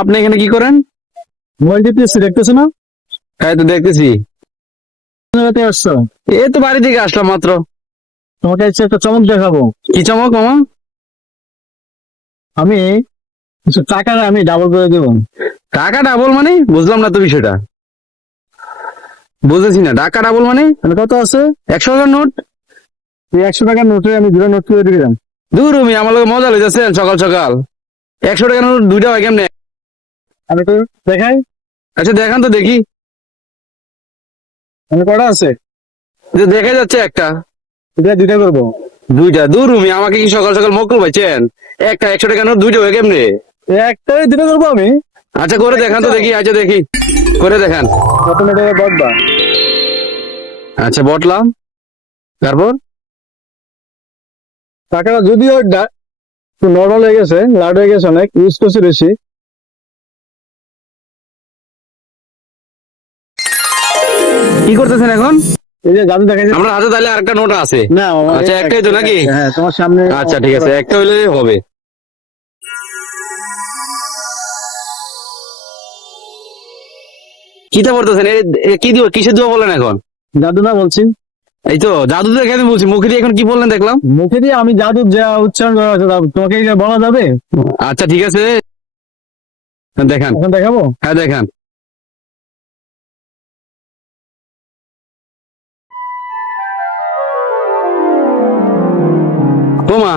আপনি এখানে কি করেন? মোবাইল টিপতেছি, দেখতেছো না? হ্যাঁ তো দেখতেছি। রাতে আসছো? এই তো বাড়ি থেকে আসলাম মাত্র। তোমাকে হচ্ছে একটা চমক দেখাবো। কি চমক মামা? আমি কিছু টাকা আমি ডাবল করে দেবো। টাকা ডাবল মানে বুঝলাম না তো বিষয়টা। বুঝেছি না, টাকা ডাবল মানে তাহলে কত আছে? 100,000 নোট? এই 100 টাকার নোটে আমি 2টা নোট করে দিলাম। দূর তুমি আমার লোক মজা লইতেছেন সকাল সকাল। 100 টাকা নোট দুইটা হয় কেমনে? আমি তো দেখাই। আচ্ছা দেখান তো দেখি। আমি কটা আছে? যে দেখা যাচ্ছে একটা। এটা 2টা করবো। দুইটা? দূর তুমি আমাকে কি সকাল সকাল মক্কল পাইছেন? একটা 100 টাকা নোট দুইটা হয় কেমনে? একটাই 2টা করবো আমি। আচ্ছা করে দেখান তো দেখি, আচ্ছা দেখি করে দেখান। কত নোটে বদবা? আচ্ছা বটলাম, তারপর? টাকাটা যদিও নর্মাল হয়ে গেছে, লাউড হয়ে গেছে, অনেক ইউজ করছি বেশি। কি করতেছেন এখন? এই যে জাদু দেখাই। আমরা হাতে তাহলে আরেকটা নোট আছে। না মামা, আচ্ছা একটাই তো নাকি? হ্যাঁ তোমার সামনে। আচ্ছা ঠিক আছে, একটা হইলে হবে। কিতা করতেছেন? কি দিব, কিসের দিব বলেন এখন? জাদু না বলছি। এই তো জাদু দেখে আমি বলছি, মুখে দিয়ে এখন কি বললেন দেখলাম। মুখে দিয়ে আমি জাদু যা উচ্চারণ করা আছে তোমাকে কি বলা যাবে? আচ্ছা ঠিক আছে, দেখান। এখন দেখাবো। হ্যাঁ দেখান। বোমা,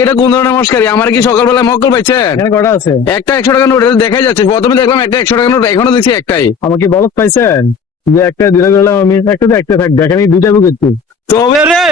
এটা কোন ধরনের মস্কারি? আমার কি সকালবেলা মক্কল পাইছেন? এখানে কটা আছে? একটা 100 টাকা নোট দেখাই যাচ্ছে, প্রথমে দেখলাম একটা 100 টাকা নোট, এখনো দেখছি একটাই। আমাকে বলত পাইছেন যে একটা 2টা করলাম আমি? একটা তো একটা থাক, দেখেন 2টা বুক একটু। তবে রে